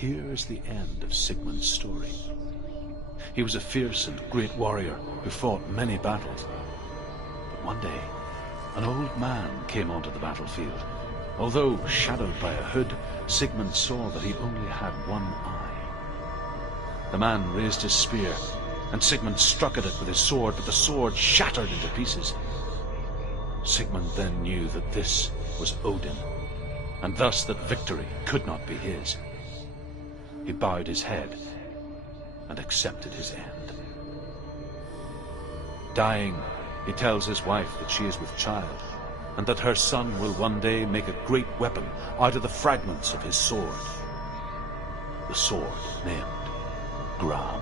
here is the end of Sigmund's story. He was a fierce and great warrior who fought many battles. But one day, an old man came onto the battlefield. Although shadowed by a hood, Sigmund saw that he only had one eye. The man raised his spear, and Sigmund struck at it with his sword, but the sword shattered into pieces. Sigmund then knew that this was Odin, and thus that victory could not be his. He bowed his head and accepted his end. Dying, he tells his wife that she is with child, and that her son will one day make a great weapon out of the fragments of his sword. The sword named Gram.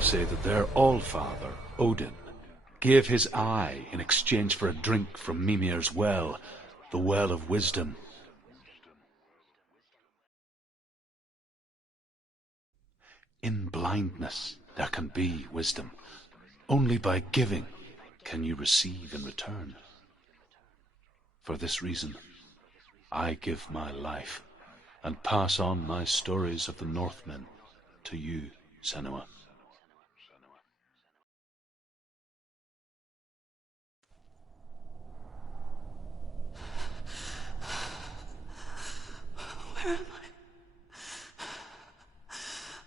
Say that their Allfather, Odin, gave his eye in exchange for a drink from Mimir's well, the Well of Wisdom. In blindness there can be wisdom. Only by giving can you receive in return. For this reason, I give my life and pass on my stories of the Northmen to you, Senua. Where am I?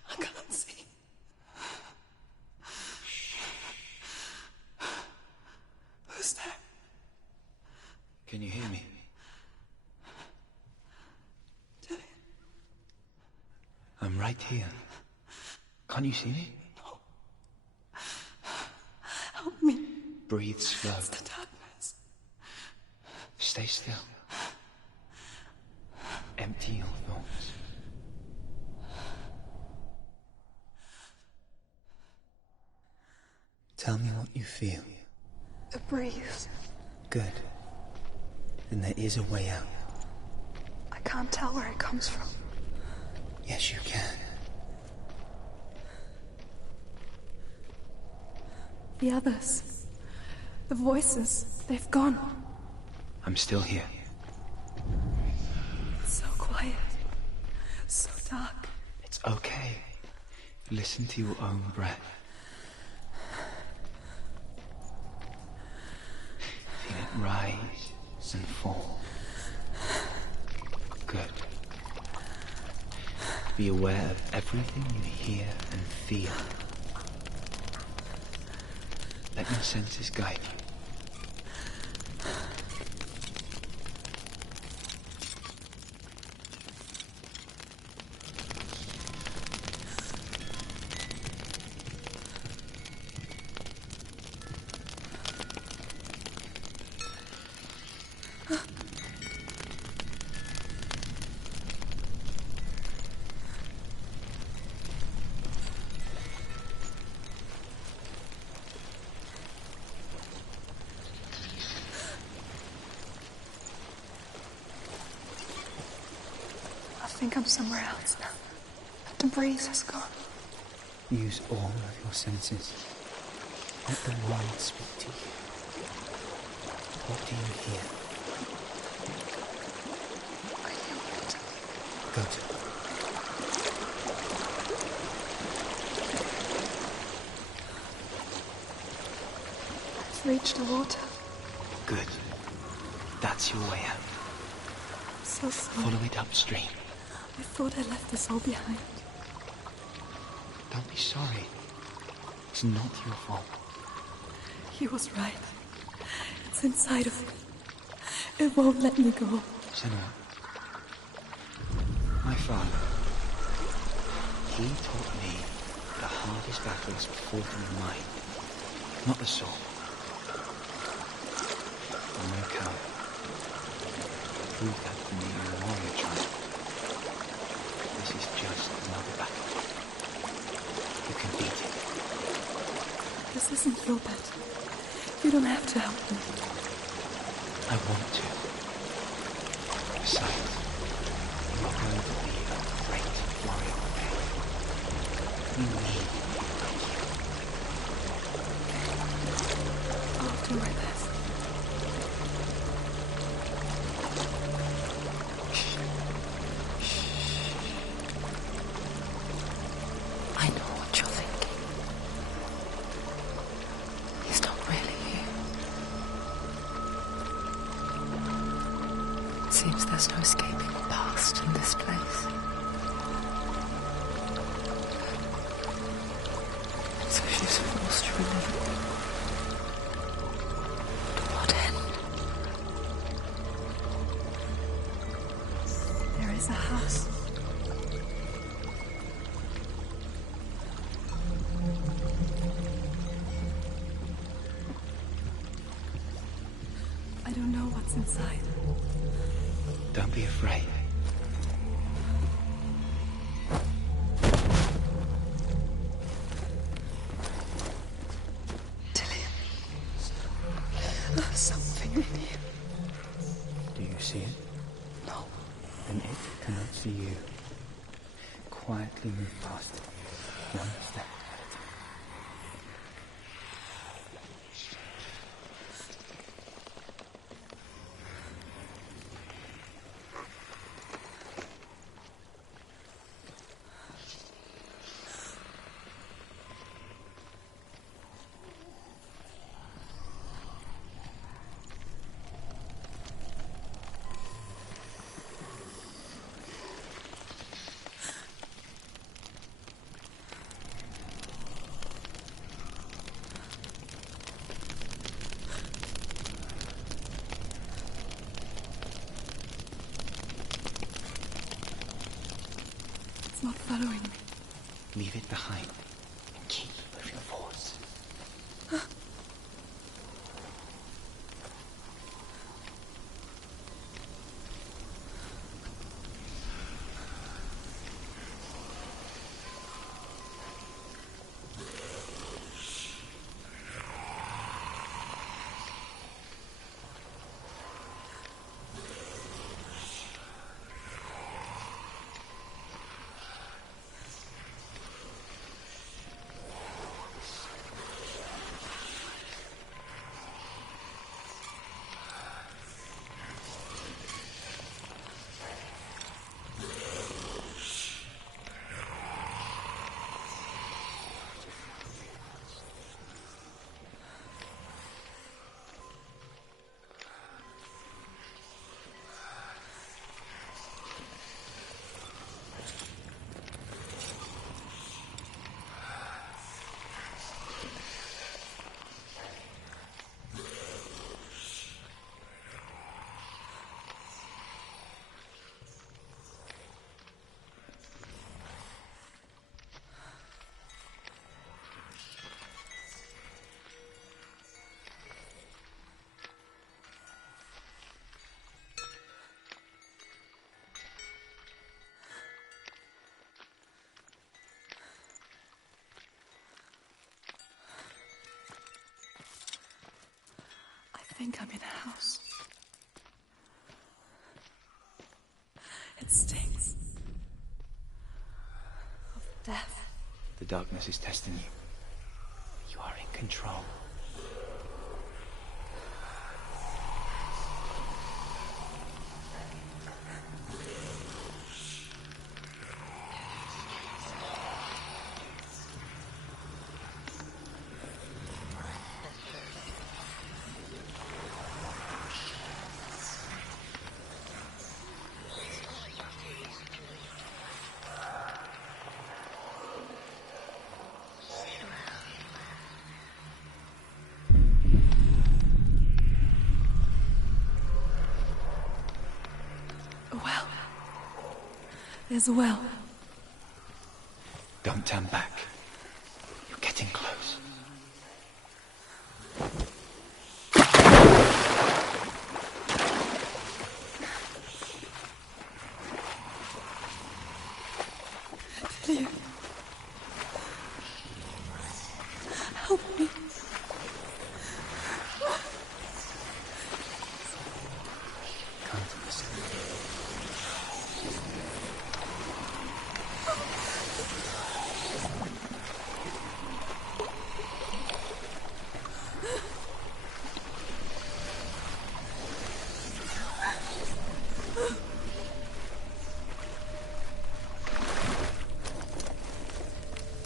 I can't see. Who's there? Can you hear me? Dillian. I'm right here. Can't you see me? No. Help me. Breathe slow. It's the darkness. Stay still. Empty your thoughts. Tell me what you feel. A breeze. Good. Then there is a way out. I can't tell where it comes from. Yes, you can. The others. The voices. They've gone. I'm still here. So quiet. So dark. It's okay. Listen to your own breath. Feel it rise and fall. Good. Be aware of everything you hear and feel. Let your senses guide you. I think I'm somewhere else now. The breeze has gone. Use all of your senses. Let the world speak to you. What do you hear? I hear water. Good. I've reached the water. Good. That's your way out. So slow. Follow it upstream. I thought I left this all behind. Don't be sorry. It's not your fault. He was right. It's inside of me. It won't let me go. Senua, my father, he taught me the hardest battles are fought in the mind, not the soul. I'm no coward. Prove that for me in a warrior tribe. This is just another battle. You can beat it. This isn't your battle. You don't have to help me. I want to. Besides, you are going to be a great warrior one day. We need people like you. I'll do my best. I know what you're thinking. He's not really here. Seems there's no escaping the past in this place. And so she's forced to relive it. To what end? There is a house. I don't know what's inside. Don't be afraid. Dillian. There's something in here. Do you see it? No. Then it cannot see you. Quietly move past it. One step at a time. It's not following me. Leave it behind and keep with your force. I think I'm in a house. It stinks. Of death. The darkness is testing you. You are in control. There's a well. Don't turn back. You're getting close. Lillian. Help me. Can't understand.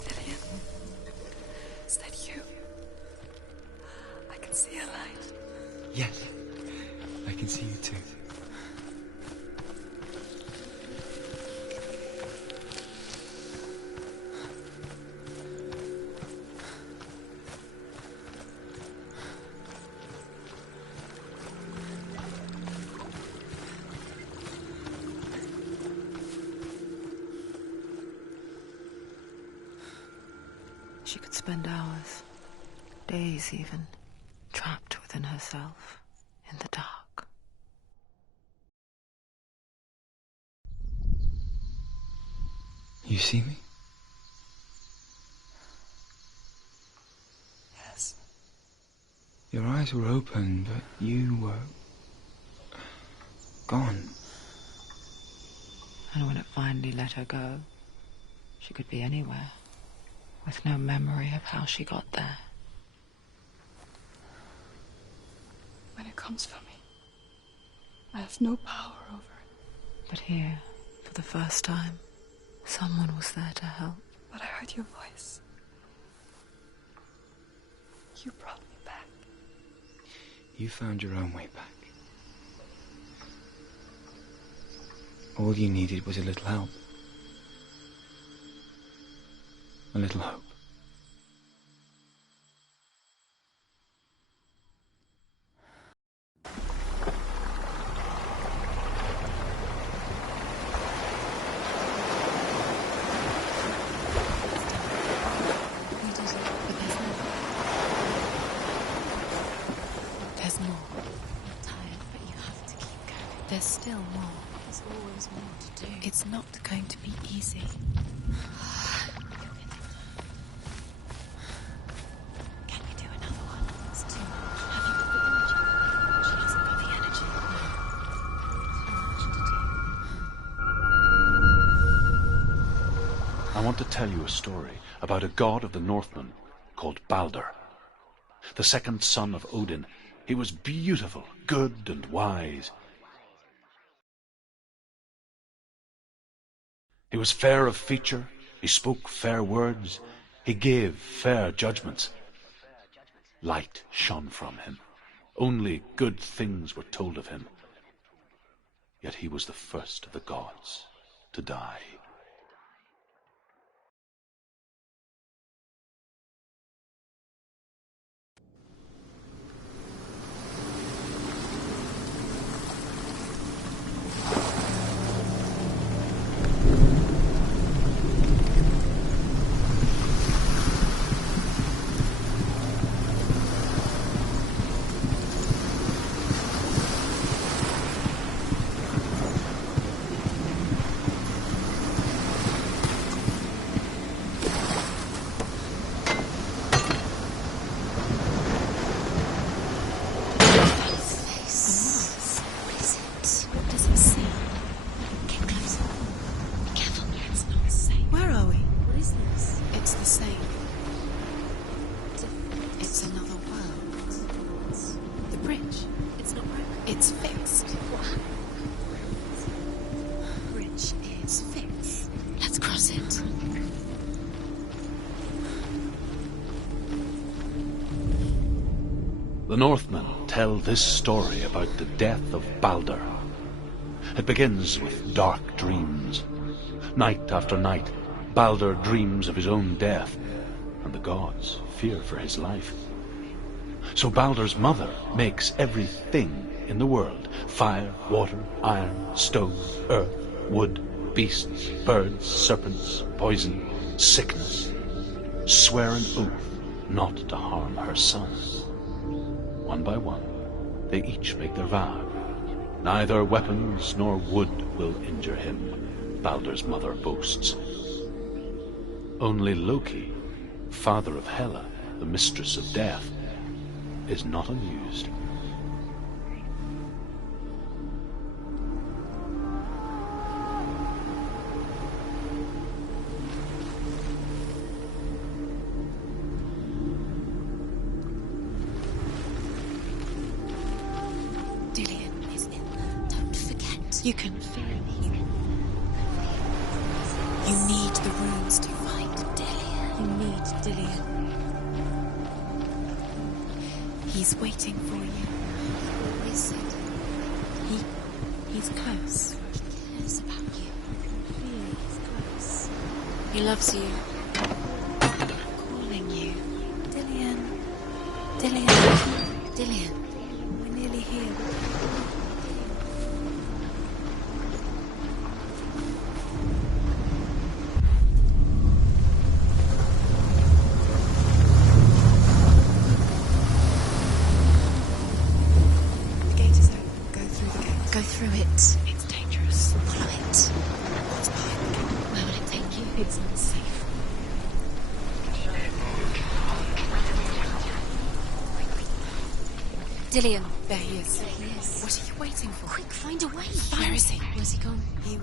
Lillian. Is that you? I can see a light. Yes, I can see you too. She could spend hours, days even, trapped within herself, in the dark. You see me? Yes. Your eyes were open, but you were gone. And when it finally let her go, she could be anywhere, with no memory of how she got there. When it comes for me, I have no power over it. But here, for the first time, someone was there to help. But I heard your voice. You brought me back. You found your own way back. All you needed was a little help. A little hope. There's more. You're tired, but you have to keep going. There's still more. There's always more to do. It's not going to be easy. Can you do another one? It's too much. Have you got the energy? She hasn't got the energy. No. Too much to do. I want to tell you a story about a god of the Northmen called Balder. The second son of Odin. He was beautiful, good and wise. He was fair of feature, he spoke fair words, he gave fair judgments. Light shone from him. Only good things were told of him. Yet he was the first of the gods to die. It's fixed. Bridge is fixed. Let's cross it. The Northmen tell this story about the death of Balder. It begins with dark dreams. Night after night, Balder dreams of his own death, and the gods fear for his life. So Balder's mother makes everything in the world, fire, water, iron, stone, earth, wood, beasts, birds, serpents, poison, sickness, swear an oath not to harm her son. One by one, they each make their vow. Neither weapons nor wood will injure him, Baldur's mother boasts. Only Loki, father of Hela, the mistress of death, is not amused. Dillion is in. Don't forget. You can feel me. You need the runes to find Dillion. You need Dillion. He's waiting for you. Is it? He's close. He cares about you. Really, he's close. He loves you. Calling you. Dillion. Dillion. Dillion. We're nearly here. Go through it. It's dangerous. Follow it. What's behind the gate? Where will it take you? It's not safe. Dillion. There he is. There he is. What are you waiting for? Quick, find a way. Where is he? Where's he gone?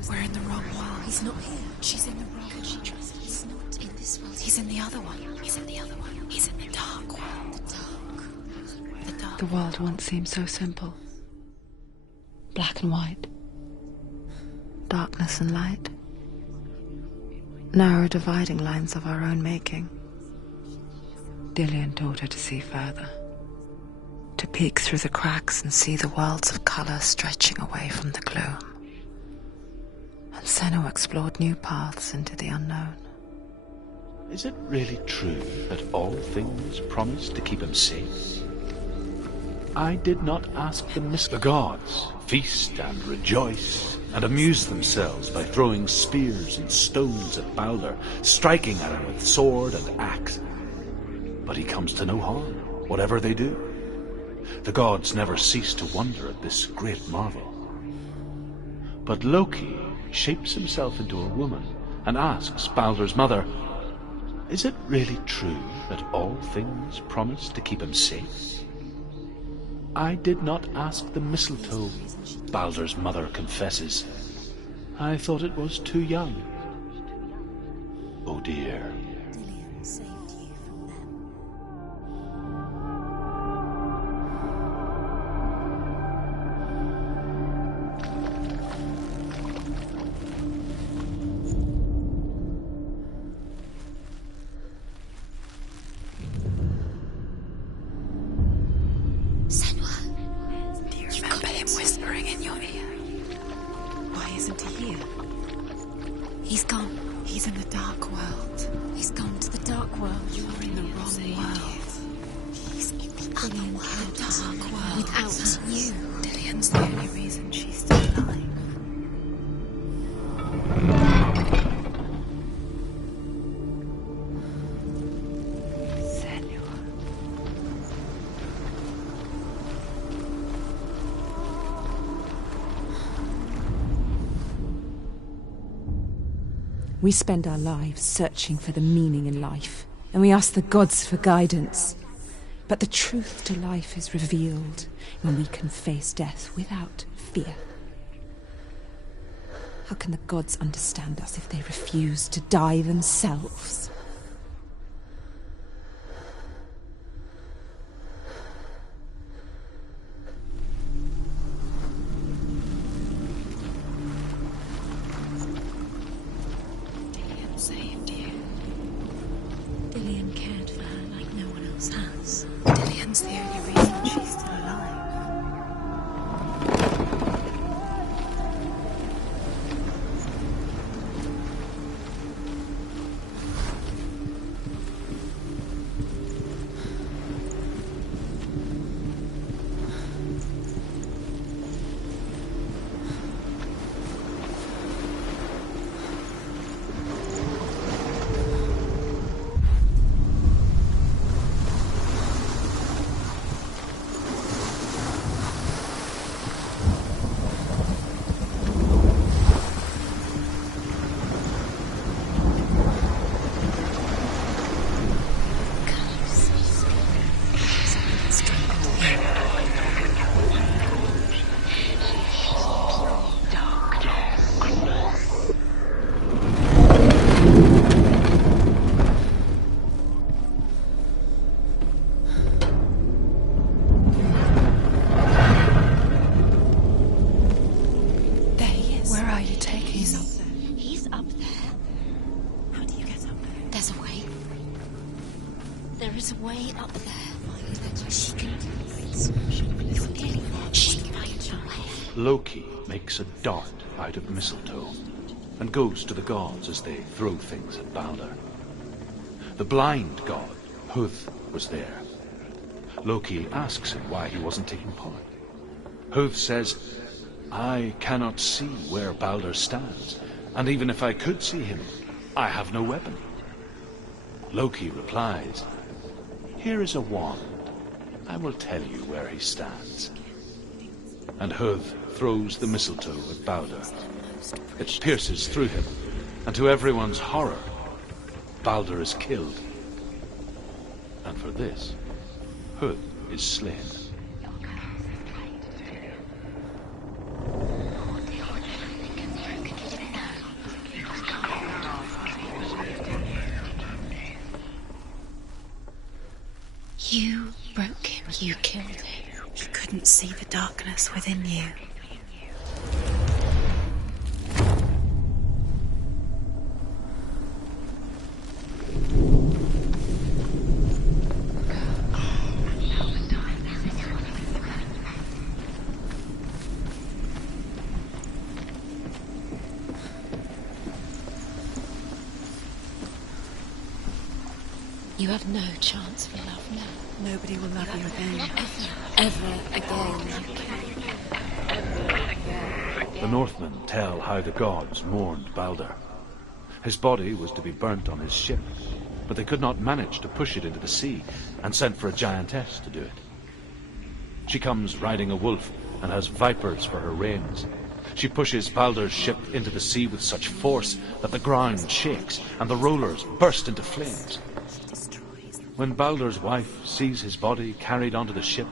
We're in the wrong world. He's not here. She's in the wrong world. She trust him? He's not in this world. He's in the other one. He's in the other one. He's in the dark world. The dark. The world once seemed so simple. Black and white. Darkness and light. Narrow dividing lines of our own making. Dillion taught her to see further. To peek through the cracks and see the worlds of colour stretching away from the gloom. And Senua explored new paths into the unknown. Is it really true that all things promise to keep him safe? I did not ask the gods feast and rejoice, and amuse themselves by throwing spears and stones at Baldur, striking at him with sword and axe. But he comes to no harm, whatever they do. The gods never cease to wonder at this great marvel. But Loki shapes himself into a woman and asks Baldur's mother, is it really true that all things promise to keep him safe? I did not ask the mistletoe, Baldur's mother confesses. I thought it was too young. Oh dear. Dillion saved you from them. Senua, do you remember him whispering in your ear? Why isn't he here? He's gone. He's in the dark world. He's gone to the dark world. You are in the wrong world. He's in the other world. The dark world. Without you. Dillion's the only reason she's still alive. We spend our lives searching for the meaning in life, and we ask the gods for guidance. But the truth to life is revealed when we can face death without fear. How can the gods understand us if they refuse to die themselves? Saved you. Dillion cared for her like no one else has. Dillion's the only reason she's still alive. She's way up there. She can do it. She can find your way. Loki makes a dart out of mistletoe and goes to the gods as they throw things at Balder. The blind god, Huth, was there. Loki asks him why he wasn't taking part. Huth says, "I cannot see where Balder stands, and even if I could see him, I have no weapon." Loki replies, "Here is a wand. I will tell you where he stands." And Huth throws the mistletoe at Balder. It pierces through him, and to everyone's horror, Balder is killed. And for this, Huth is slain. You broke him. You killed him. You couldn't see the darkness within you. You have no chance for love now. Nobody will love you again. Ever again. The Northmen tell how the gods mourned Balder. His body was to be burnt on his ship, but they could not manage to push it into the sea, and sent for a giantess to do it. She comes riding a wolf and has vipers for her reins. She pushes Balder's ship into the sea with such force that the ground shakes and the rollers burst into flames. When Balder's wife sees his body carried onto the ship,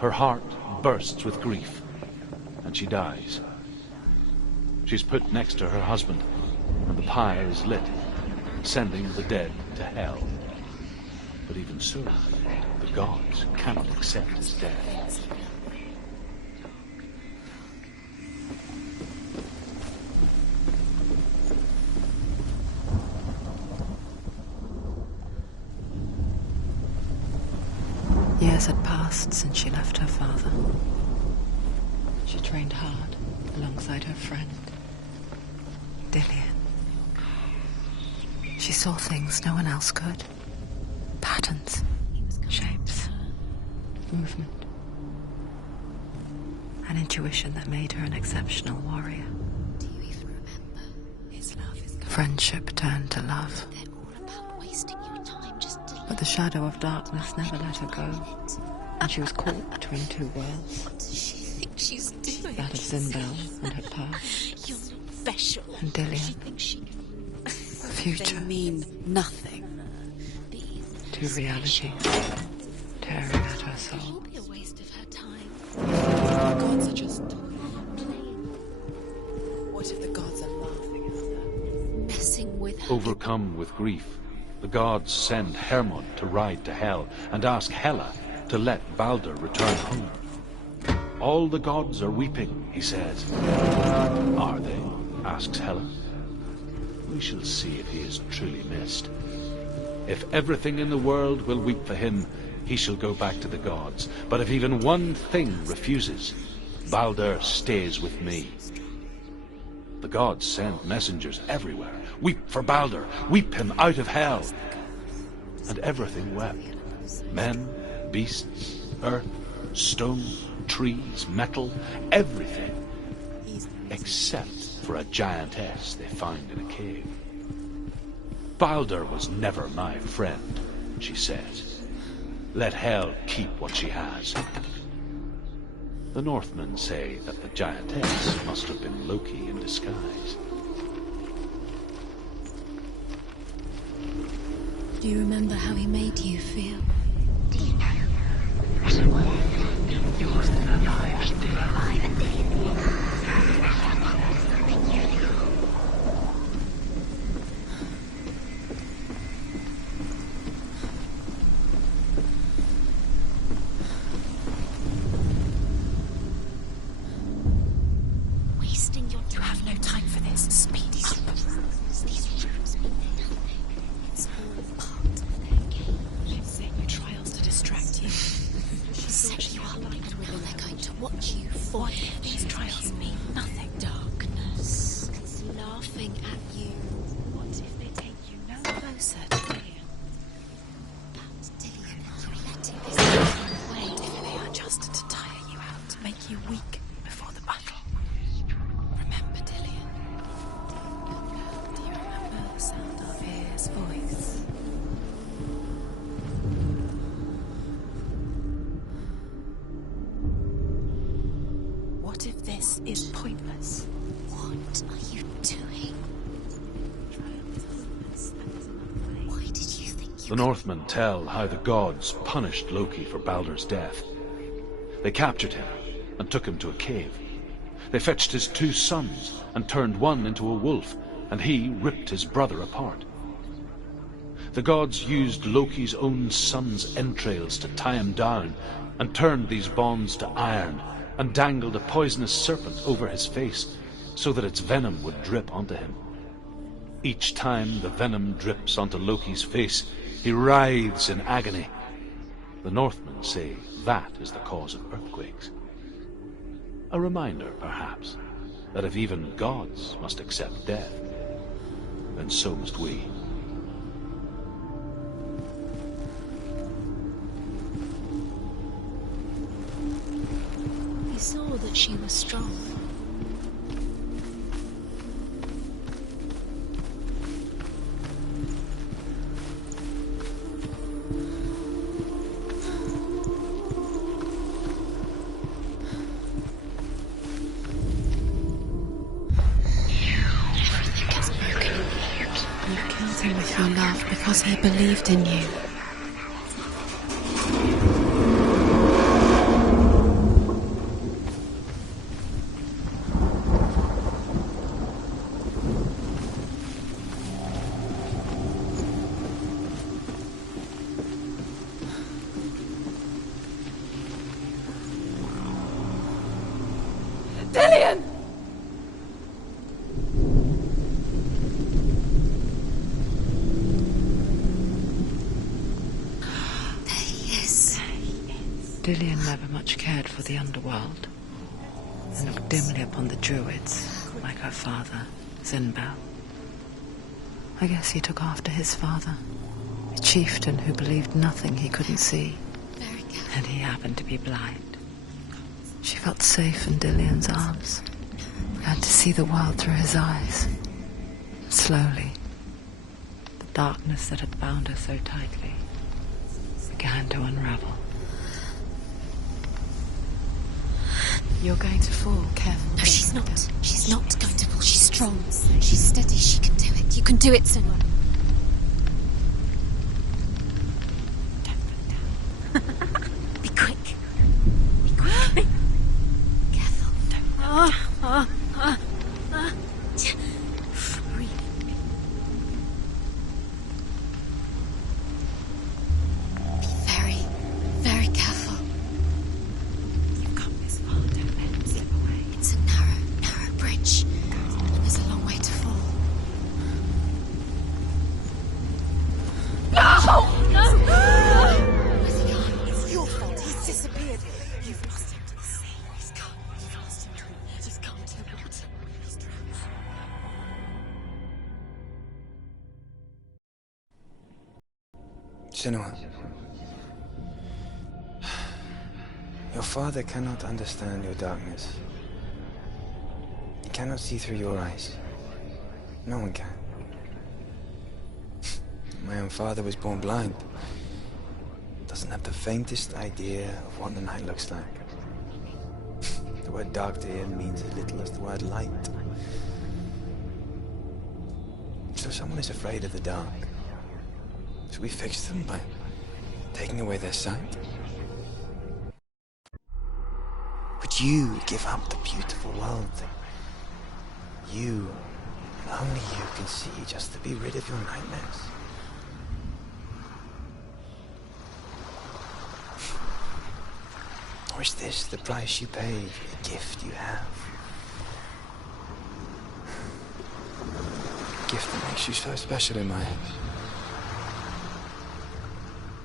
her heart bursts with grief, and she dies. She's put next to her husband, and the pyre is lit, sending the dead to hell. But even so, the gods cannot accept his death. Years had passed since she left her father. She trained hard alongside her friend, Dillian. She saw things no one else could. Patterns, shapes, movement. An intuition that made her an exceptional warrior. Do you even remember? His love is gone. Friendship turned to love. They're all about wasting your time just to But the shadow of darkness never let her go, and she was caught between two worlds. What does she think she's doing? That of Zindel and her past, You're not special. and Dillian, She thinks she the They future, mean nothing. to reality, tearing at her soul. It'll be a waste of her time. The gods are just playing. What if the gods are laughing at her? Messing with her. Overcome with grief, the gods send Hermod to ride to Hell and ask Hela to let Balder return home. All the gods are weeping, he says. Are they? Asks Hela. We shall see if he is truly missed. If everything in the world will weep for him, he shall go back to the gods. But if even one thing refuses, Balder stays with me. The gods send messengers everywhere. Weep for Balder, weep him out of hell. And everything wept. Men, beasts, earth, stone, trees, metal, everything. Except for a giantess they find in a cave. Balder was never my friend, she says. Let Hel keep what she has. The Northmen say that the giantess must have been Loki in disguise. Do you remember how he made you feel? Wasting your time. You have no time for this. Speed up. These rooms mean nothing. It's all part of their game. You what you fought. These trials mean nothing. Darkness is laughing at you. What if they take you no closer to Dillion? But Dillion, you letting this happen away. If they are just to tire you out, to make you weak before the battle. Remember Dillion. Do you remember the sound of his voice? What if this is pointless? What are you doing? Why did you think you The Northmen tell how the gods punished Loki for Baldur's death. They captured him and took him to a cave. They fetched his 2 sons and turned one into a wolf, and he ripped his brother apart. The gods used Loki's own son's entrails to tie him down and turned these bonds to iron and dangled a poisonous serpent over his face so that its venom would drip onto him. Each time the venom drips onto Loki's face, he writhes in agony. The Northmen say that is the cause of earthquakes. A reminder, perhaps, that if even gods must accept death, then so must we. He saw that she was strong. Everything is broken. You killed him with your love because he believed in you. Dillion! There he is. Dillion never much cared for the underworld, and looked dimly upon the druids, like her father, Zinbel. I guess he took after his father, a chieftain who believed nothing he couldn't see, Very good. and he happened to be blind. She felt safe in Dillion's arms, began to see the world through his eyes. Slowly, the darkness that had bound her so tightly began to unravel. You're going to fall. Careful. No, she's not. She's not going to fall. She's strong. She's steady. She can do it. You can do it, Senua. Don't look down. Be quick. Be quick. Careful. Don't look down. Breathe. Be very, very careful. You've come this far. Don't let him slip away. It's a narrow bridge. There's a long way to fall. Where's he gone? It's your fault. He's disappeared. You've lost him to the sea. He's gone. You've lost him to him. He's gone to the water. He's drowned. Senua, your father cannot understand your darkness. He cannot see through your eyes. No one can. My own father was born blind. Doesn't have the faintest idea of what the night looks like. The word dark to him means as little as the word light. So someone is afraid of the dark. Should we fix them by taking away their sight? Would you give up the beautiful world that you, and only you, can see just to be rid of your nightmares? Or is this the price you pay for the gift you have? A gift that makes you so special in my eyes.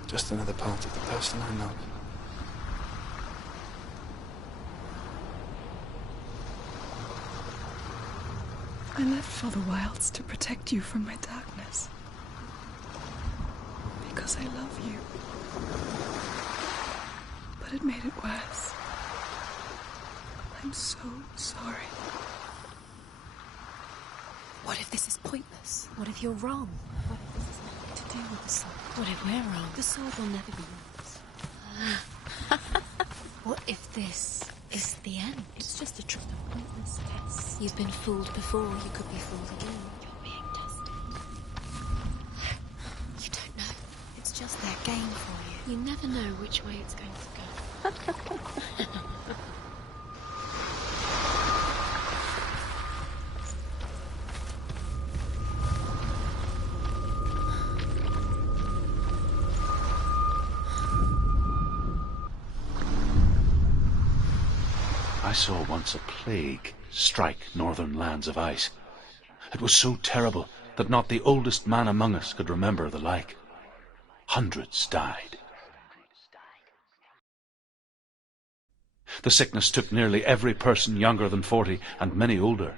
Just another part of the person I love. I lived for the wilds to protect you from my darkness. Because I love you. But it made it worse. I'm so sorry. What if this is pointless? What if you're wrong? What if this has nothing to do with the sword? What if we're wrong? The sword will never be yours. What if this is the end? It's just a pointless test. You've been fooled before, you could be fooled again. You're being tested. You don't know. It's just their game for you. You never know which way it's going to go. I saw once a plague strike northern lands of ice. It was so terrible that not the oldest man among us could remember the like. Hundreds died. The sickness took nearly every person younger than 40 and many older,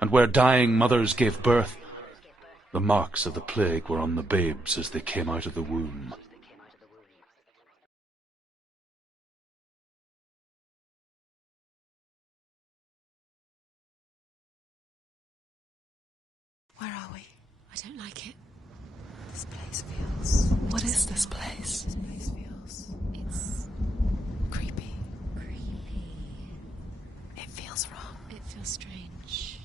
and where dying mothers gave birth, the marks of the plague were on the babes as they came out of the womb. Where are we? I don't like it. This place feels... What is this place? This place feels... It's... creepy. Creepy. It feels wrong. It feels strange.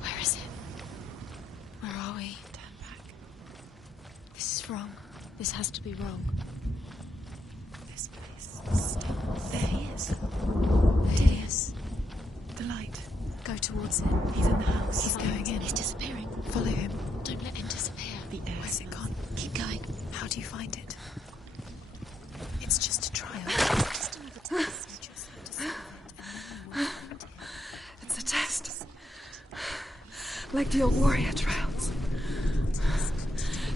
Where is it? Where are we? Turn back. This is wrong. This has to be wrong. This place stinks. There he is. There he is. The light. Go towards it. He's in the house. He's Find going it. in. He's disappearing. Follow him. Don't let him disappear. The air. Where's it gone? Keep going. How do you find it? It's just a trial. Just another test. You just have to solve it and then you will find it. It's a test. Like the old warrior trials.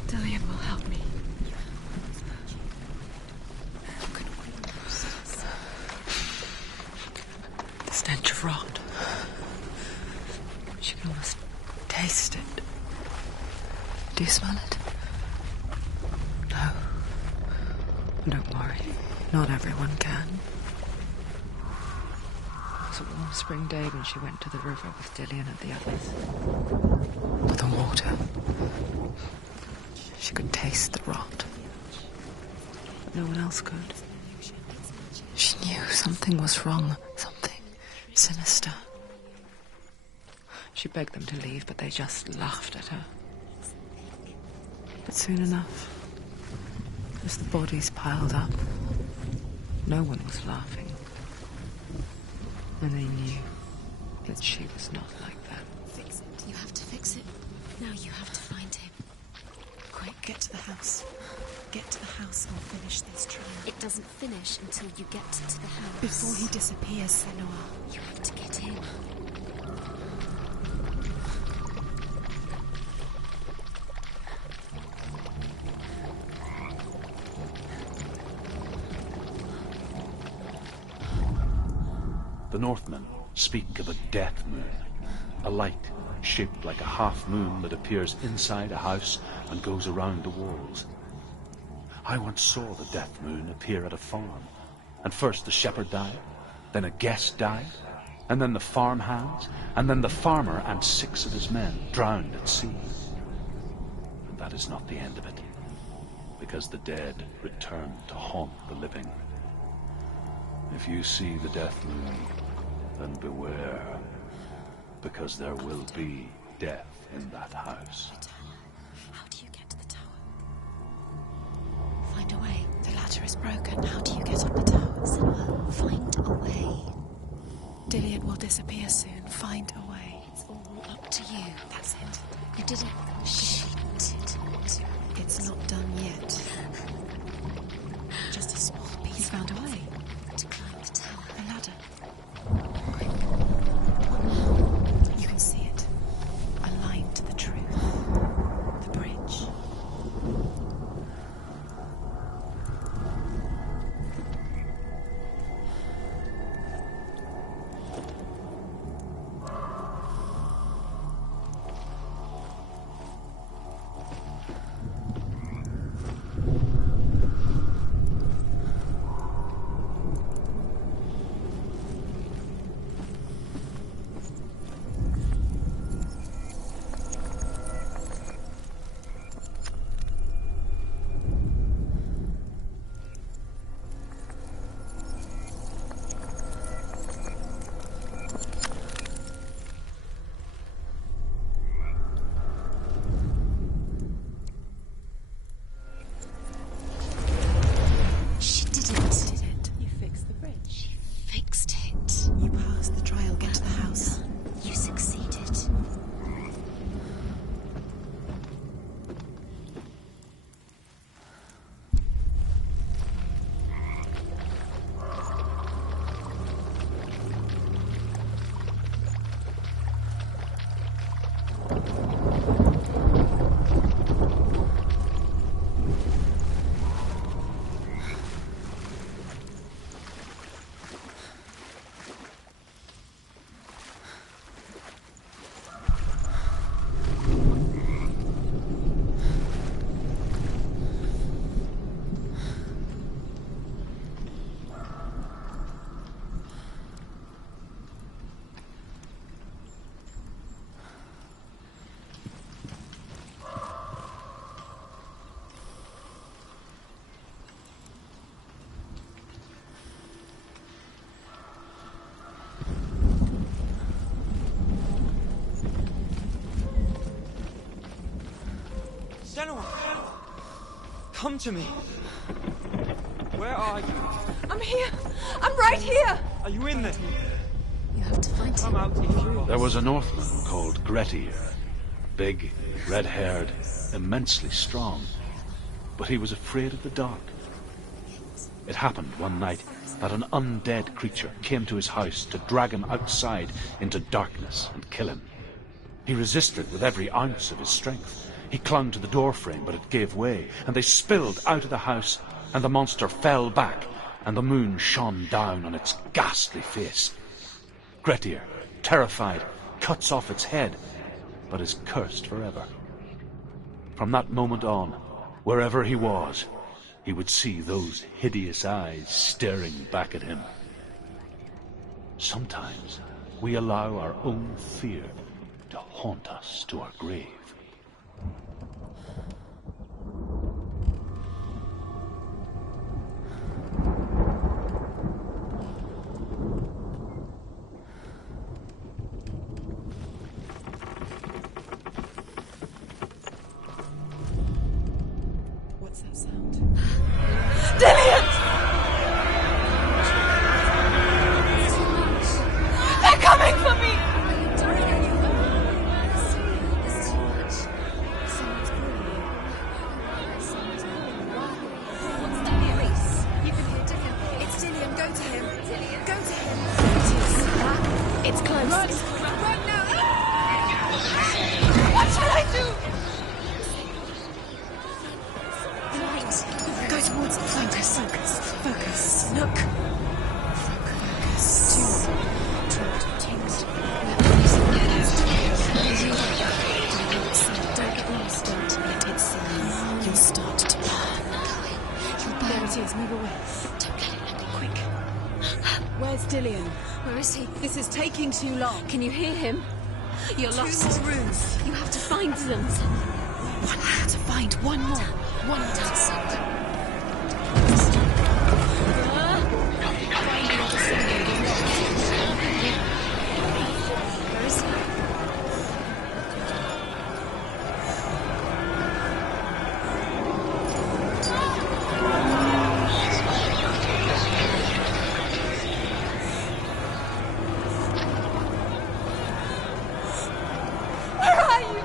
Dillian will help me. The stench of rot. She can almost taste it. Do you smell it? No. Don't worry. Not everyone can. It was a warm spring day when she went to the river with Dillian and the others. The water. She could taste the rot. But no one else could. She knew something was wrong. Something sinister. She begged them to leave, but they just laughed at her. But soon enough, as the bodies piled up, no one was laughing. And they knew that she was not like that. Fix it. You have to fix it. Now you have to find him. Quick, Get to the house. Get to the house and finish this trial. it doesn't finish until you get to the house. Before he disappears, Senua. You have to get in. The Northmen speak of a death moon, a light shaped like a half moon that appears inside a house and goes around the walls. I once saw the death moon appear at a farm, and first the shepherd died, then a guest died, and then the farm hands, and then the farmer and 6 of his men drowned at sea. And that is not the end of it, because the dead return to haunt the living. If you see the death moon, then beware, because there will be death in that house. How do you get to the tower? Find a way. The ladder is broken. How do you get up the tower? Senua, find a way. Dillian will disappear soon. Find a way. It's all up to you. That's it. You did it. She did it. It's not done yet. Just a small piece. He's found a way. To climb the tower. A ladder. Quick. You can see it. A line to the truth. The bridge. Senua! Come to me! Where are you? I'm here! I'm right here! Are you in there? You have to find Come him. out if you are. There was a Northman called Grettir. Big, red-haired, immensely strong. But he was afraid of the dark. It happened one night that an undead creature came to his house to drag him outside into darkness and kill him. He resisted with every ounce of his strength. He clung to the doorframe, but it gave way, and they spilled out of the house, and the monster fell back, and the moon shone down on its ghastly face. Grettir, terrified, cuts off its head, but is cursed forever. From that moment on, wherever he was, he would see those hideous eyes staring back at him. Sometimes we allow our own fear to haunt us to our grave. What's that sound? Dillian! They're coming for me! It's close. Run now! What shall I do? Right. Go towards it. Find us. Focus. Look. Focus. Don't get lost. Don't let it see you. You'll start to burn. There it is. Move away. Don't let it let me quick. Where's Dillian? Where is he? This is taking too long. Can you hear him? You're lost. 2 more rooms. You have to find them. One more to find. One more. One more to find. Where is he? Where are you?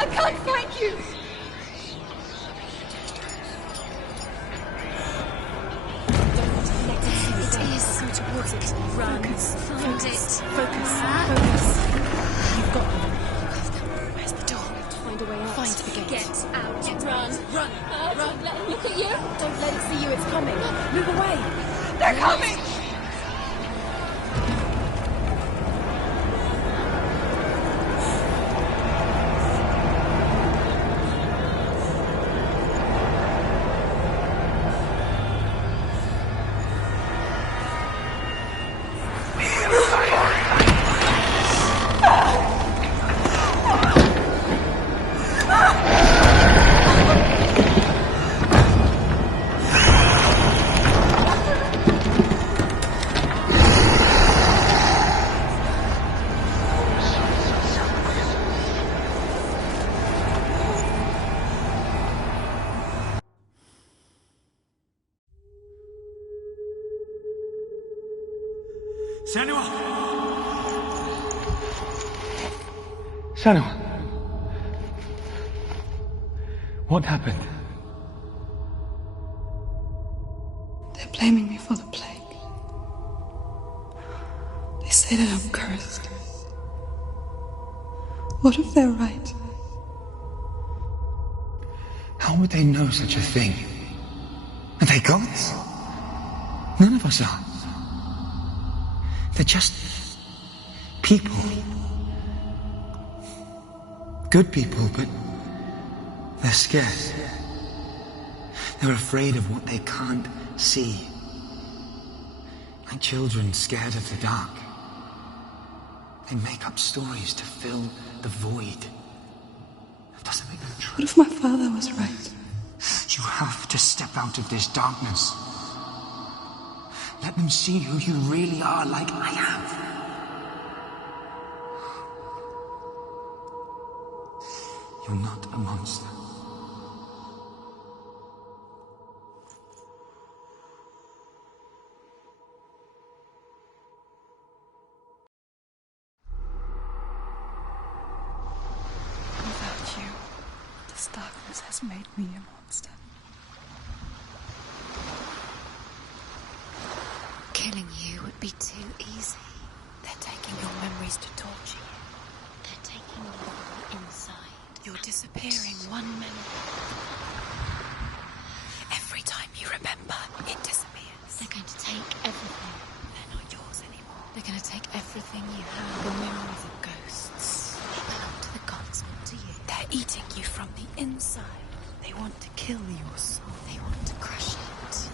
I can't find you! It is. Go towards it. Run. Find it. Focus. You've got them. Where's the door? Find a way out. Find the gate. Get out. Run. Run. Don't let him look at you. Don't let it see you. It's coming. Move away. They're coming! Senua! Senua! What happened? They're blaming me for the plague. They say that I'm cursed. What if they're right? How would they know such a thing? Are they gods? None of us are. They're just people. Good people, but they're scared. They're afraid of what they can't see. Like children scared of the dark. They make up stories to fill the void. That doesn't make them true. What if my father was right? You have to step out of this darkness. Let them see who you really are, like I have. You're not a monster. Without you, this darkness has made me a monster. Killing you would be too easy. They're taking your memories to torture you. They're taking you from the inside. You're disappearing one minute. Every time you remember, it disappears. They're going to take everything. They're not yours anymore. They're going to take everything you have. The memories of ghosts. They belong to the gods, not to you. They're eating you from the inside. They want to kill your soul. They want to crush it.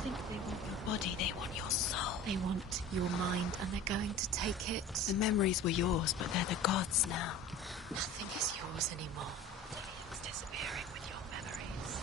They think they want your body, they want your soul. They want your mind, and they're going to take it. The memories were yours, but they're the gods now. Nothing is yours anymore. It's disappearing with your memories.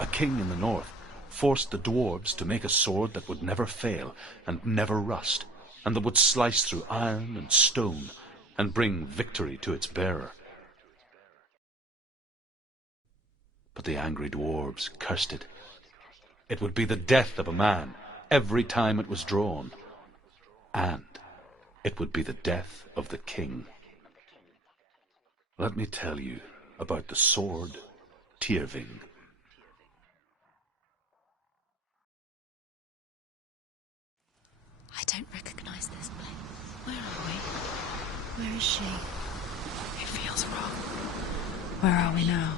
A king in the north forced the dwarves to make a sword that would never fail and never rust, and that would slice through iron and stone and bring victory to its bearer. But the angry dwarves cursed it. It would be the death of a man every time it was drawn, and it would be the death of the king. Let me tell you about the sword Tyrving. I don't recognize this place. Where are we? Where is she? It feels wrong. Where are we now?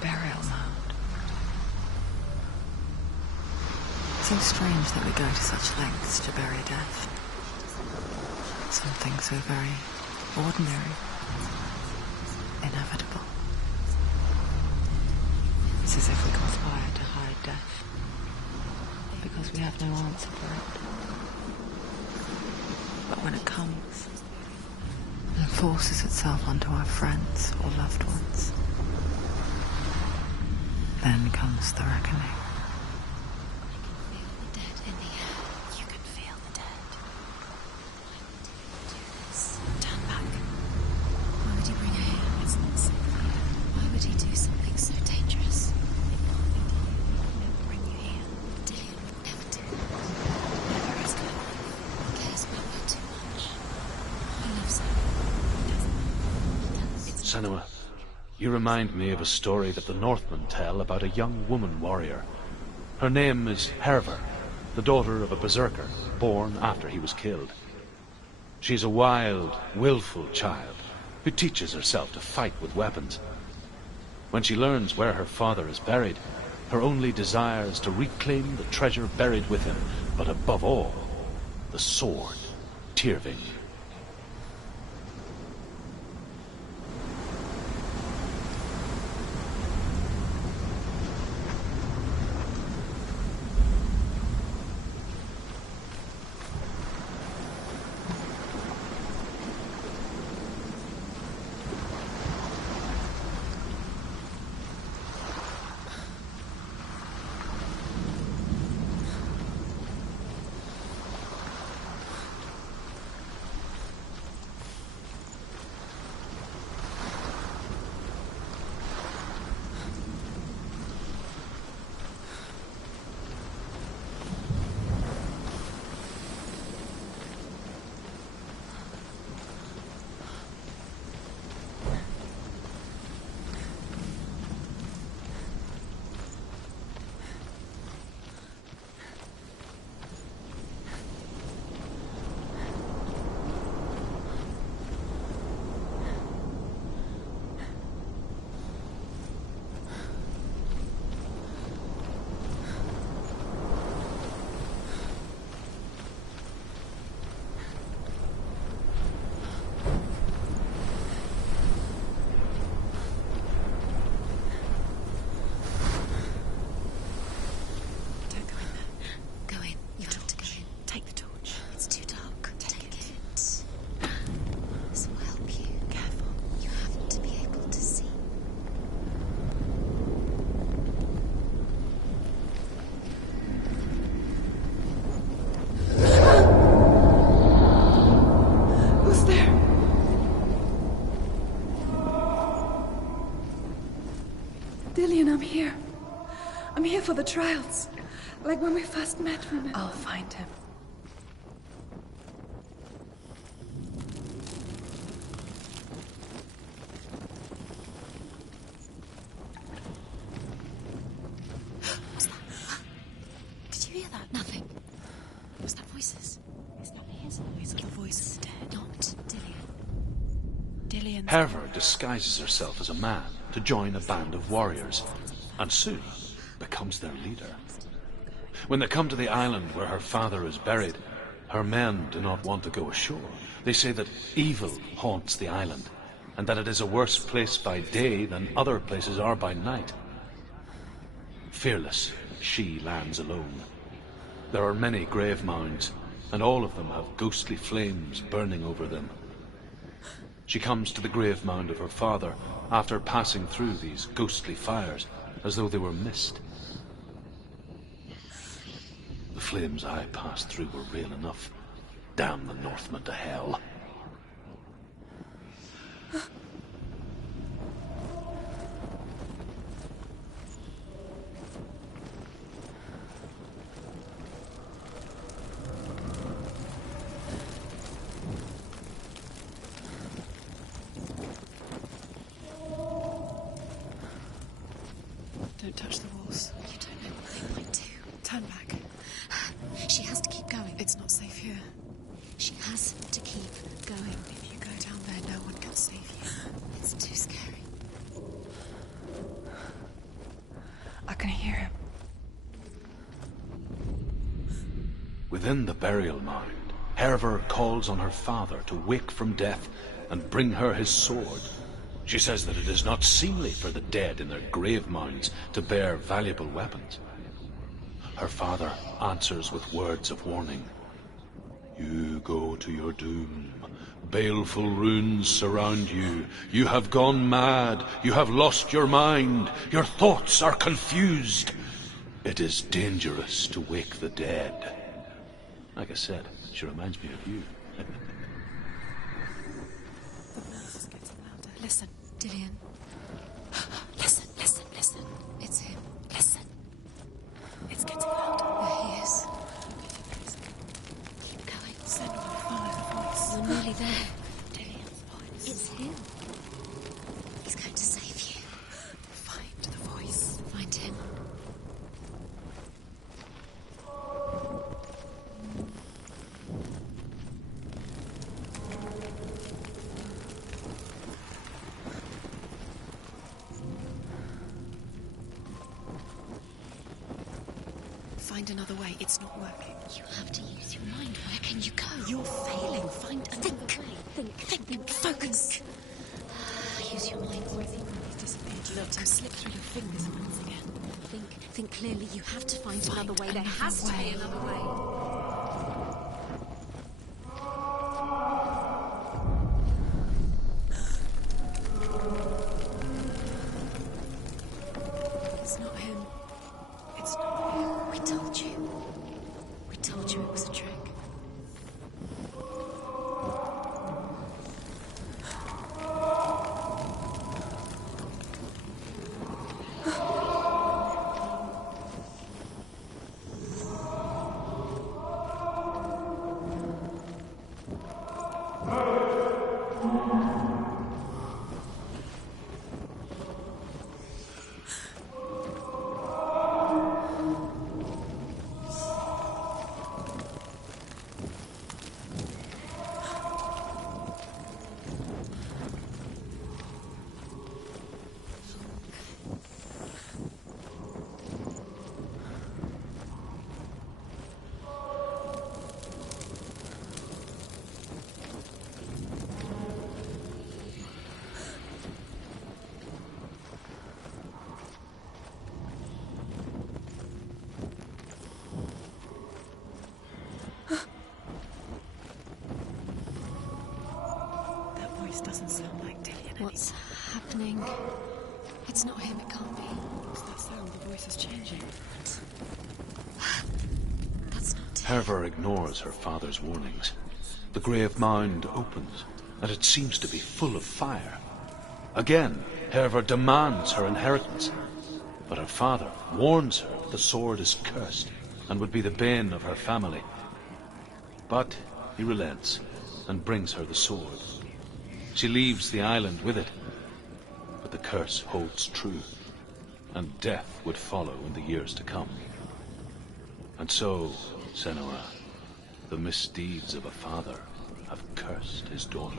Burial mound. So strange that we go to such lengths to bury death. Something so very ordinary, inevitable. It's as if we conspire to hide death, because we have no answer for it. But when it comes, and forces itself onto our friends or loved ones, then comes the reckoning. I can feel the dead in the air. You can feel the dead. Why would he do this? Turn back. Why would he bring her here? It's not safe here. Why would he do something so dangerous? He'll bring you here. Dillian would never do that. Never has done. He cares about her too much. He loves her. He does. Senua, you remind me of a story that the Northmen tell about a young woman warrior. Her name is Herver, the daughter of a berserker born after he was killed. She's a wild, willful child who teaches herself to fight with weapons. When she learns where her father is buried, her only desire is to reclaim the treasure buried with him, but above all, the sword Tyrving. for the trials. Like when we first met, remember? I'll find him. What's that? Did you hear that? Nothing. Was that voices? It's not his voice. The voice is dead. Not Dillian. Dillian's... Herver disguises herself as a man to join a band of warriors, and soon becomes their leader. When they come to the island where her father is buried, her men do not want to go ashore. They say that evil haunts the island, and that it is a worse place by day than other places are by night. Fearless, she lands alone. There are many grave mounds, and all of them have ghostly flames burning over them. She comes to the grave mound of her father after passing through these ghostly fires, as though they were mist. The flames I passed through were real enough. Damn the Northmen to hell. Don't touch the walls. You don't know what they might do. Turn back. She has to keep going. It's not safe here. She has to keep going. If you go down there, no one can save you. It's too scary. I can hear him. Within the burial mound, Herver calls on her father to wake from death and bring her his sword. She says that it is not seemly for the dead in their grave mounds to bear valuable weapons. Her father answers with words of warning. You go to your doom. Baleful runes surround you. You have gone mad. You have lost your mind. Your thoughts are confused. It is dangerous to wake the dead. Like I said, she reminds me of you. The voice is getting louder. Listen, Dillian. Listen, listen, listen. It's him. Listen. It's getting louder. There he is. Keep going. Senua, follow the voice. You're nearly there. Dillian's voice. It's him. He's going to save you. Find the voice. Find him. Find another way. It's not working. You have to use your mind. Where can you go? You're failing. Find another way. Think. Focus. Use your mind. He's disappeared. Let him slip through your fingers and once again. Think clearly. You have to find another way. There has to be another way. It's not him. It's not him. We told you. We told you it was a trick. Doesn't sound like Dillian. What's happening? It's not him, it can't be. What's that sound? The voice is changing. That's not him. Herver ignores her father's warnings. The grave mound opens, and it seems to be full of fire. Again, Herver demands her inheritance. But her father warns her that the sword is cursed and would be the bane of her family. But he relents and brings her the sword. She leaves the island with it, but the curse holds true, and death would follow in the years to come. And so, Senua, the misdeeds of a father have cursed his daughter.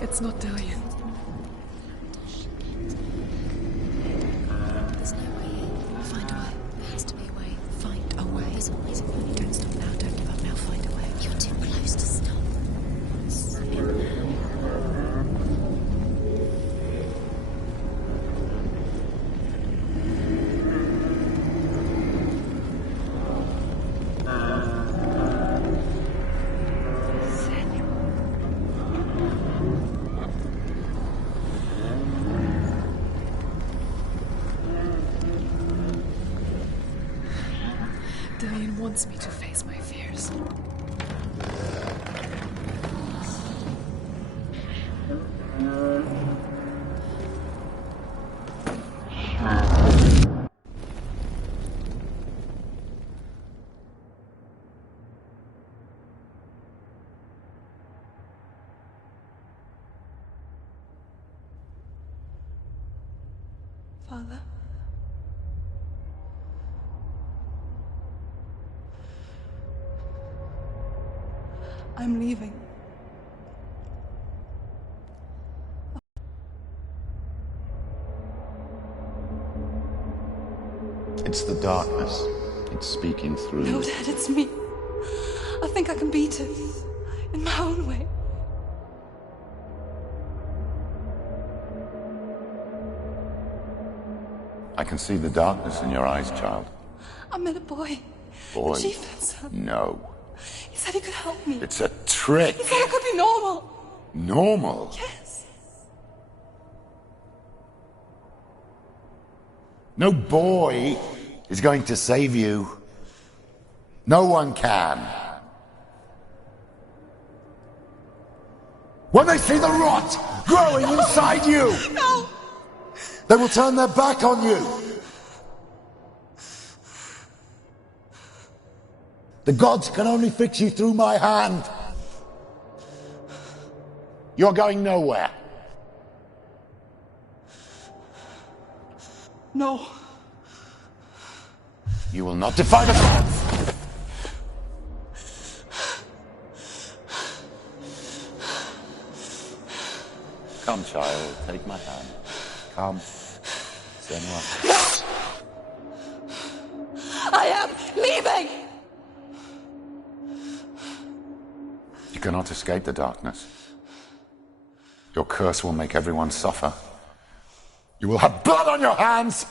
It's not Dillion. There's no way. Find a way. There has to be a way. Find a way. There's always a way. Don't stop now. Don't give up now. Find a way. You're too close to stop. It's in there. Dillion wants me to face my fears. Father? I'm leaving. It's the darkness. It's speaking through No, you. Dad, it's me. I think I can beat it. In my own way. I can see the darkness in your eyes, child. I met a boy. Boy. The chieftain's son. No. He said he could help me. It's a trick. He said I could be normal. Normal? Yes. No boy is going to save you. No one can. When they see the rot growing inside you, No! they will turn their back on you. The gods can only fix you through my hand. You're going nowhere. No. You will not defy the gods. Come, child, take my hand. Come. Senua. No! I am leaving! You cannot escape the darkness. Your curse will make everyone suffer. You will have blood on your hands!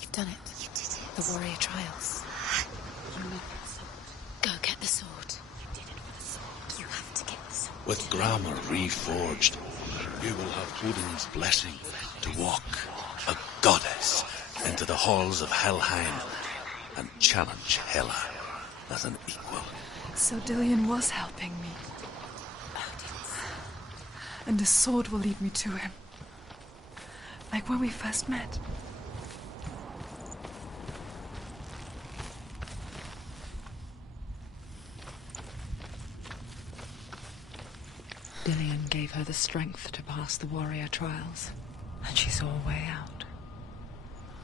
You've done it. You did it. The warrior trials. You need the sword. Go get the sword. You did it for the sword. You have to get the sword. With grammar reforged, you will have Odin's blessing to walk, a goddess, into the halls of Helheim and challenge Hela. as an equal. So Dillion was helping me. And the sword will lead me to him. Like when we first met. Dillion gave her the strength to pass the warrior trials, and she saw a way out.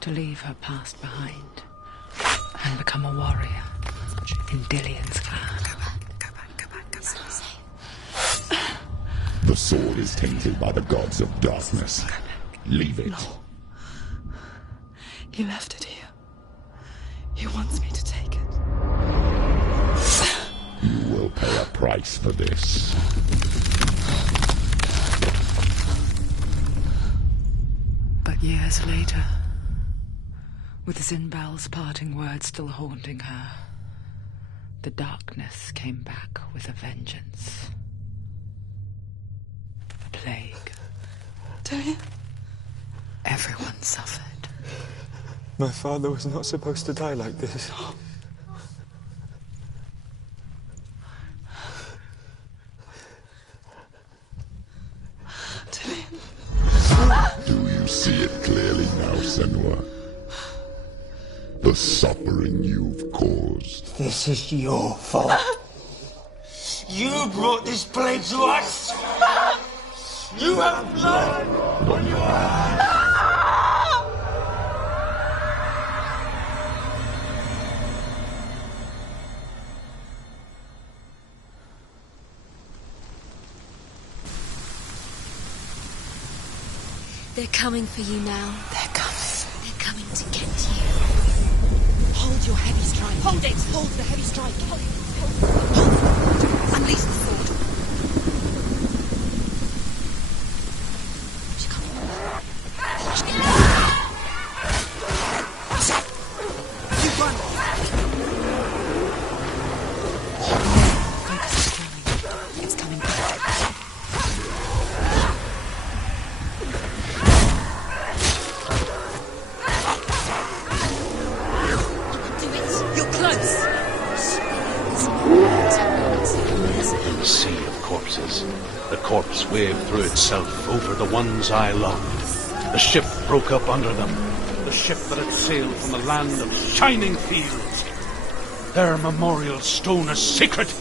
To leave her past behind and become a warrior in Dillion's clan. Go back. It's not safe. The sword is tainted by the gods of darkness. Leave it. No. He left it here. He wants me to take it. You will pay a price for this. But years later, with Zinbal's parting words still haunting her, the darkness came back with a vengeance. The plague. Dillion? Everyone suffered. My father was not supposed to die like this. Do you see it clearly now, Senua? The suffering you've caused. This is your fault. You brought this plague to us. You have blood on your hands. They're coming for you now. They're coming. They're coming to get you. Hold your heavy strike. Hold it! Hold the heavy strike. Hold it. Unleash the sword. She can't move. You run. It's coming back. You're close. A sea of corpses. The corpse waved through itself over the ones I loved. The ship broke up under them. The ship that had sailed from the land of shining fields. Their memorial stone is sacred.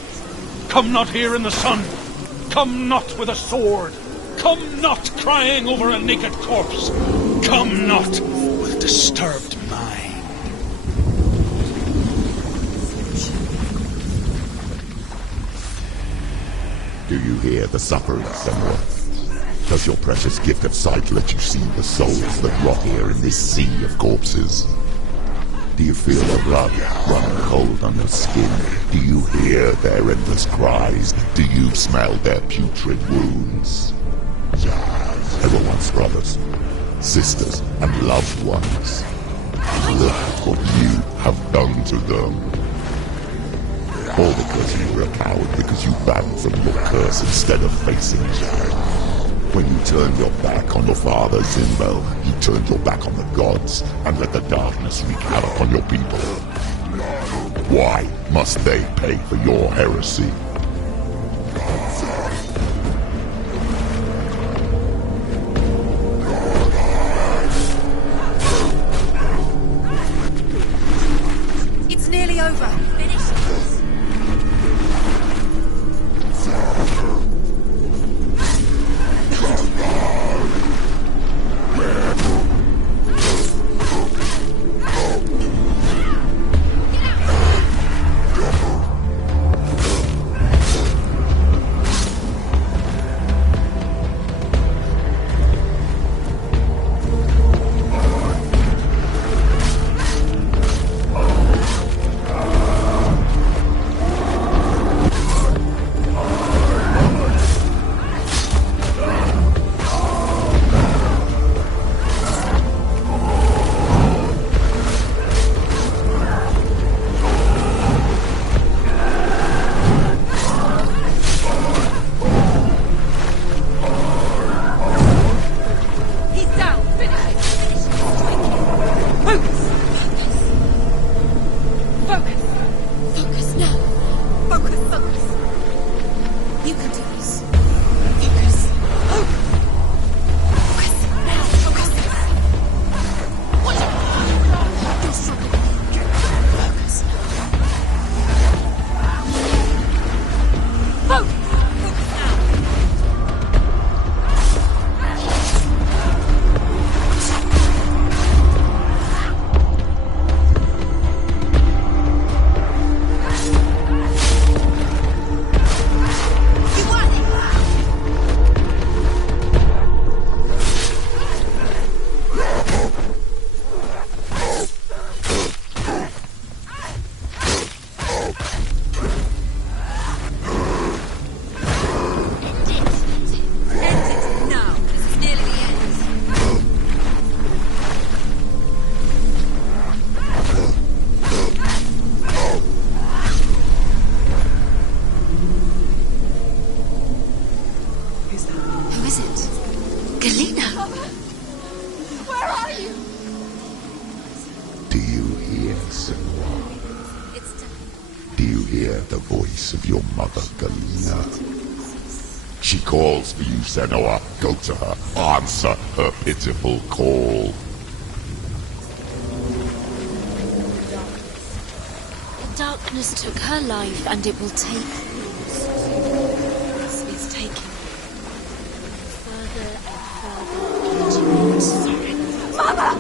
Come not here in the sun. Come not with a sword. Come not crying over a naked corpse. Come not with disturbed mind. Do you hear the suffering, Senua? Does your precious gift of sight let you see the souls that rot here in this sea of corpses? Do you feel the blood run cold on your skin? Do you hear their endless cries? Do you smell their putrid wounds? They were once brothers, sisters, and loved ones. Look at what you have done to them. All because you were a coward, because you banned from your curse instead of facing it. When you turned your back on your father, Zinbel, you turned your back on the gods and let the darkness wreak havoc on your people. Why must they pay for your heresy? It's nearly over. Finish it. Delina! Where are you? Do you hear, Senua? Do you hear the voice of your mother, Galina? She calls for you, Senua. Go to her. Answer her pitiful call. The darkness took her life, and it will take yours. It's taking further and further into it. Mother!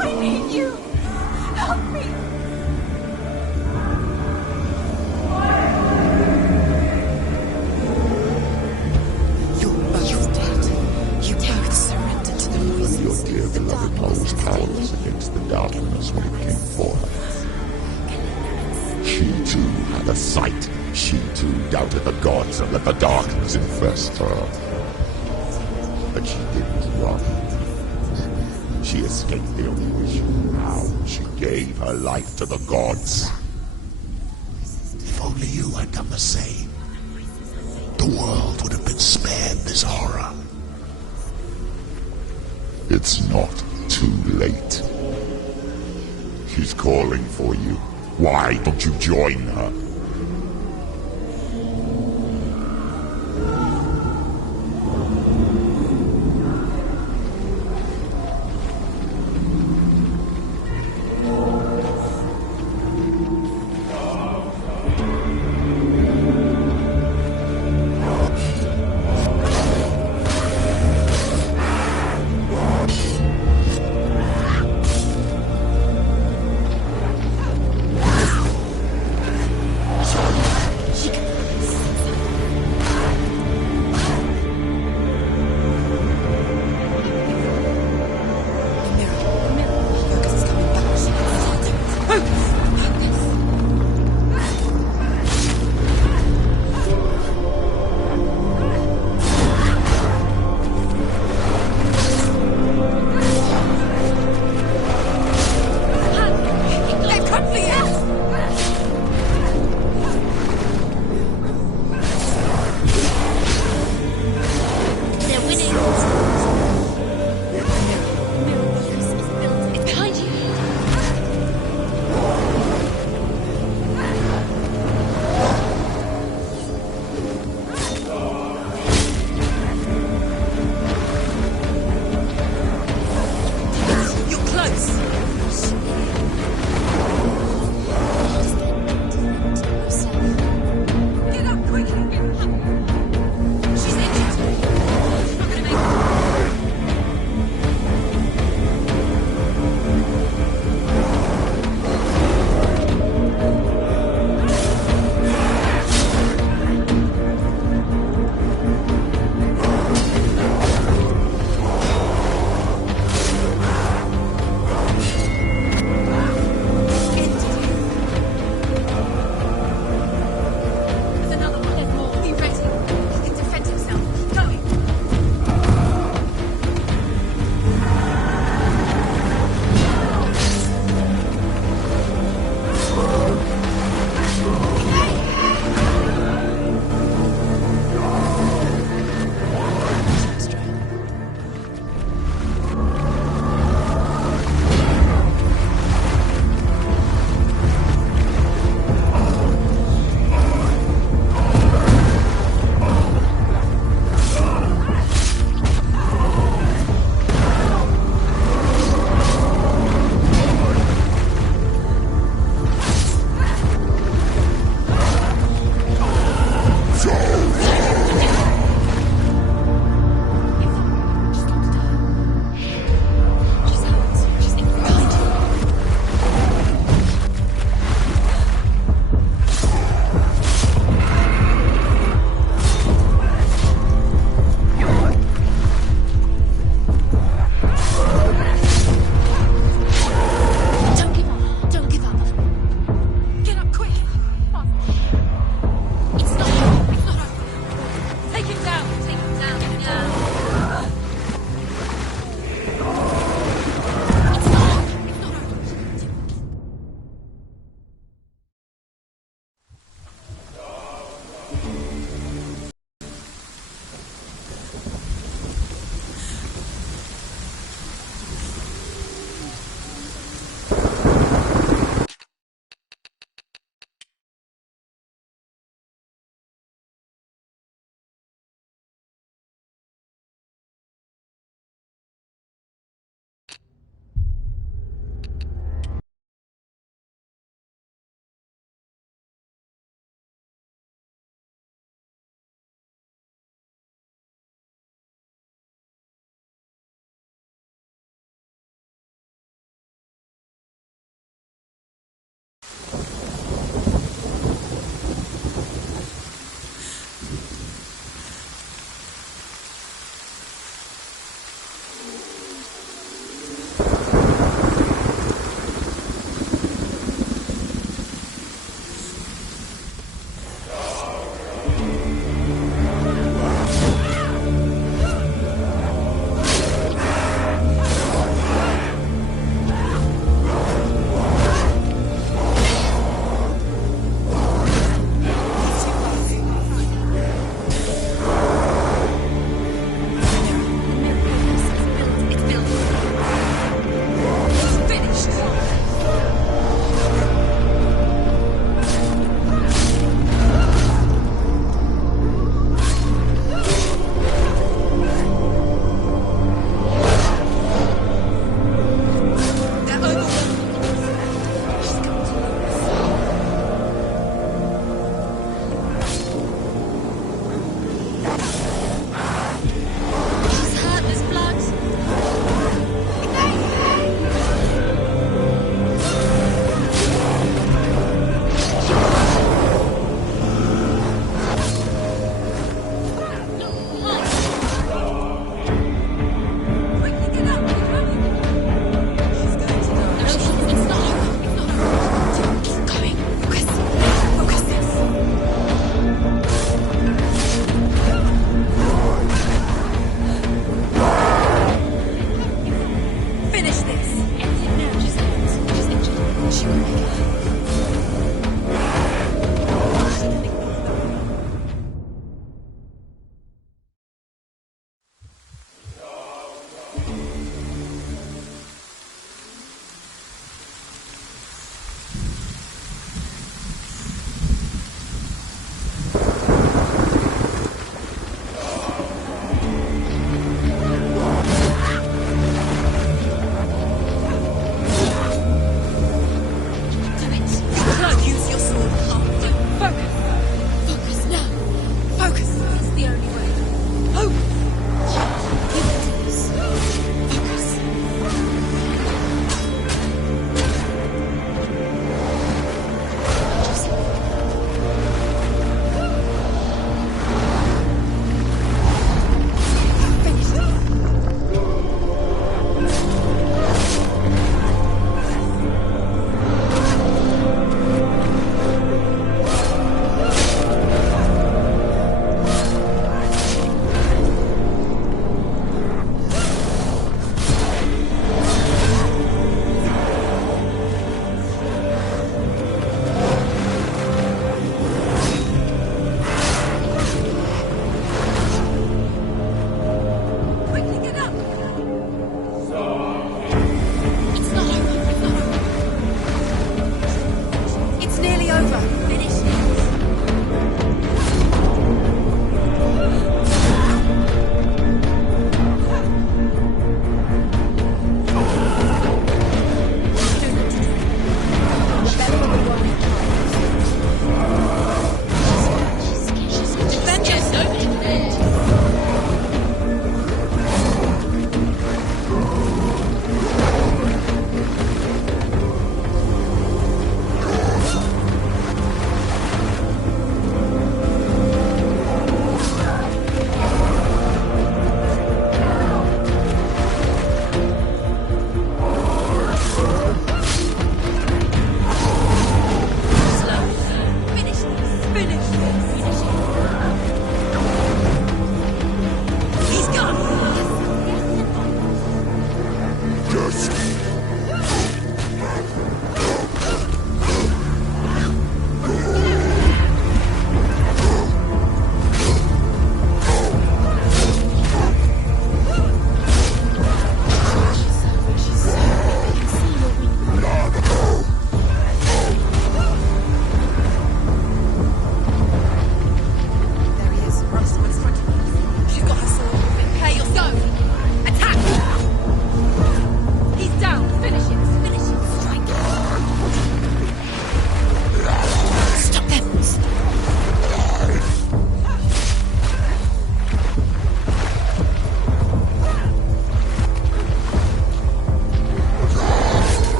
I need you! Help me! You're dead. You both surrendered to the voices. Your dear beloved mother was powerless against the darkness when it came for her. She too had a sight. She too doubted the gods and let the darkness infest her. But she didn't run. She escaped the only way she knew how. She gave her life to the gods. If only you had done the same, the world would have been spared this horror. It's not too late. She's calling for you. Why don't you join her?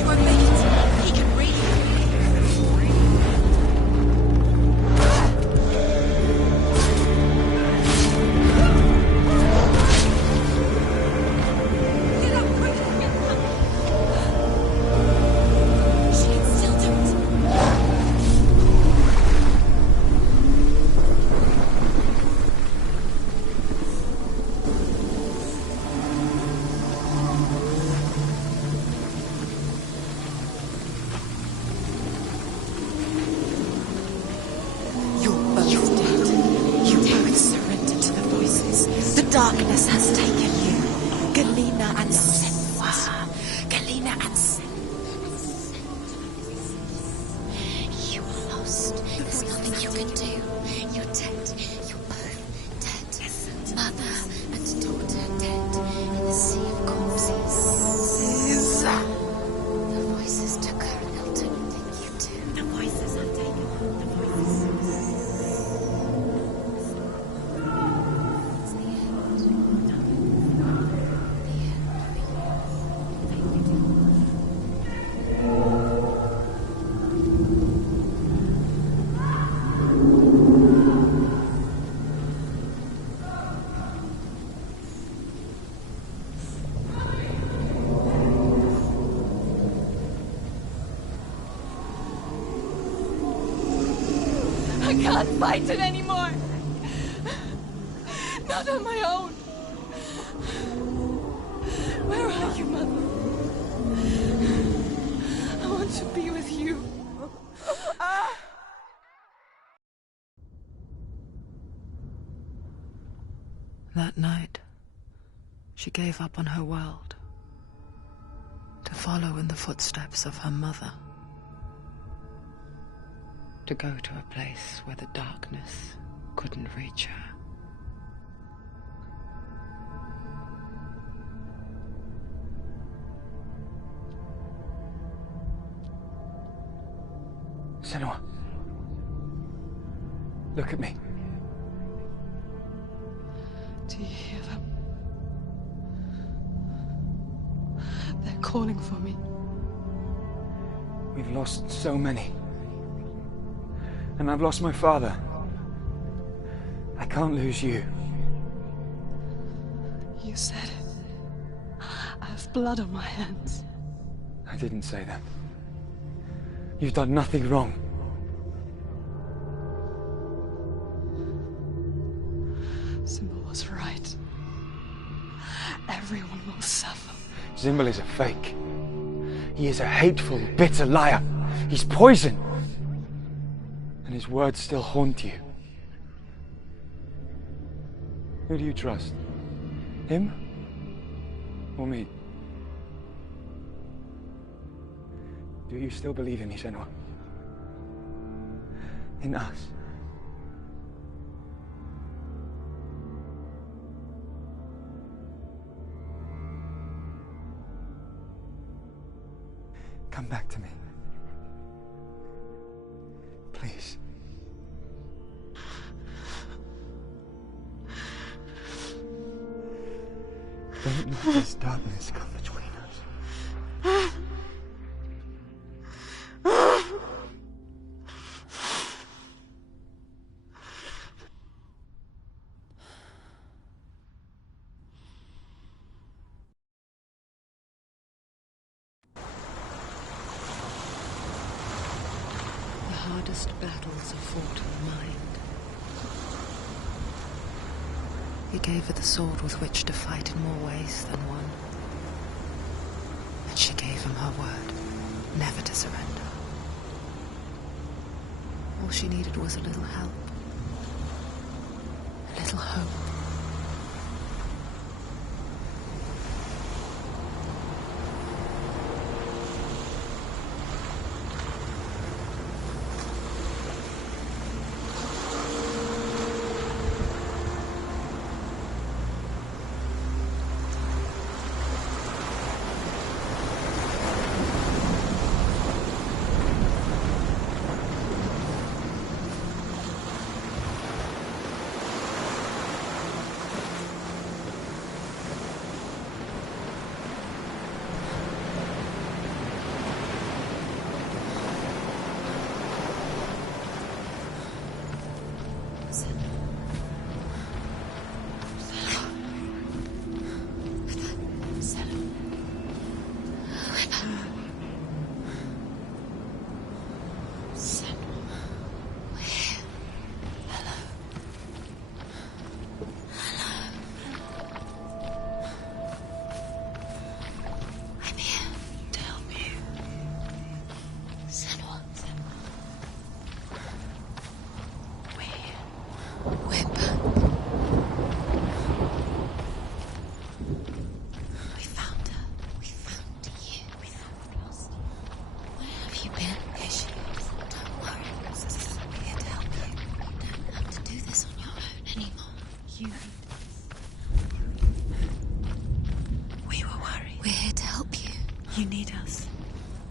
She won't make it. darkness has taken you. Galena and Senua. Galena and Senua. You are lost. There's nothing you can do. You're dead. You're both dead. Mother and daughter dead in the sea of corpses. The voices took her, and they'll take you too. The voices are taken. The voices. It's the end. I can't fight it anymore. Not on my own. Where are you, Mother? I want to be with you. That night, she gave up on her world to follow in the footsteps of her mother, to go to a place where the darkness couldn't reach her. Senua. Look at me. Do you hear them? They're calling for me. We've lost so many. And I've lost my father. I can't lose you. You said it. I have blood on my hands. I didn't say that. You've done nothing wrong. Symbol was right. Everyone will suffer. Zimbel is a fake. He is a hateful, bitter liar. He's poison. And his words still haunt you. Who do you trust? Him? Or me? Do you still believe in me, Senua? In us? Come back to me. Please. Don't let this darkness come between us. The hardest battles are fought in the mind. He gave her the sword with which to fight in more ways than one. And she gave him her word, never to surrender. All she needed was a little help, a little hope. You need us.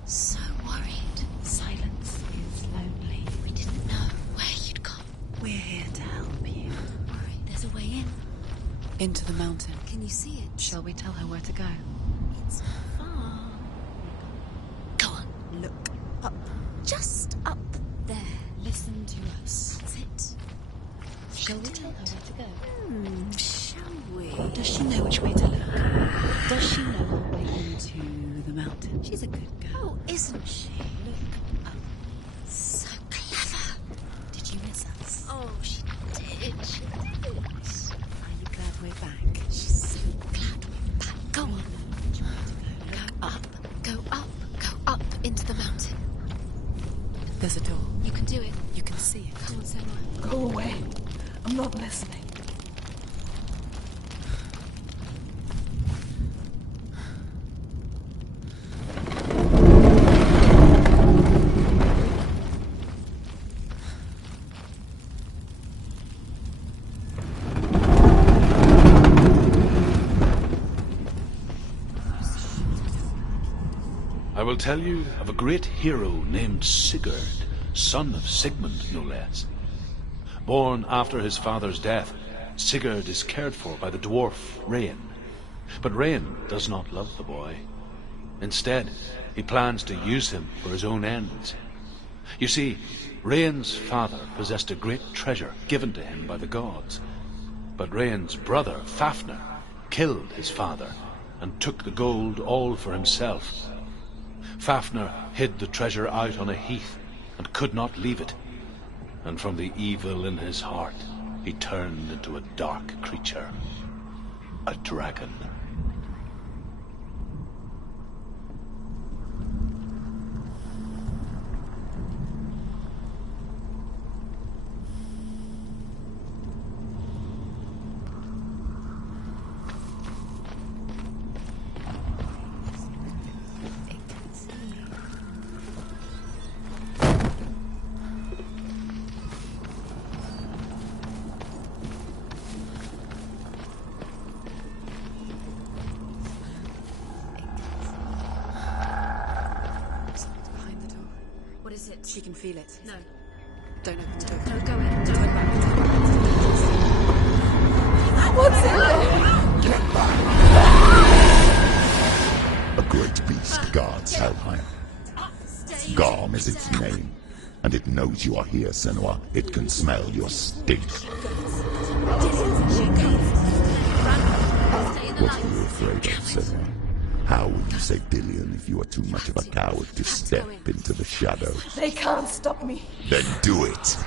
So worried. Silence is lonely. We didn't know where you'd gone. We're here to help you. Worry. There's a way in. Into the mountain. Can you see it? Shall we tell her where to go? It's far. Go on. Look up. Just up there. Listen to us. That's it. Shall we tell her where to go? Shall we? Does she know which way to look? Does she know her way into the mountain? She's a good girl. Oh, isn't she? Look up. So clever. Did you miss us? Oh, she did. She did. Are you glad we're back? She's so glad we're back. Go on. Go up into the mountain. There's a door. You can do it. You can see it. Come on, Senua. Go away. I'm not listening. I will tell you of a great hero named Sigurd, son of Sigmund, no less. Born after his father's death, Sigurd is cared for by the dwarf Rain. But Rain does not love the boy. Instead, he plans to use him for his own ends. You see, Rain's father possessed a great treasure given to him by the gods. But Rain's brother, Fafnir, killed his father and took the gold all for himself. Fafnir hid the treasure out on a heath and could not leave it. And from the evil in his heart, he turned into a dark creature, a dragon. She can feel it. No. Don't open the door. No, go in. Don't Turn back. What's in there? A great beast guards Helheim. Garm is its name, and it knows you are here, Senua. It can smell your stink. What are you afraid of, Senua? How will you save Dillion if you are too much of a coward to step into the shadows? They can't stop me. Then do it!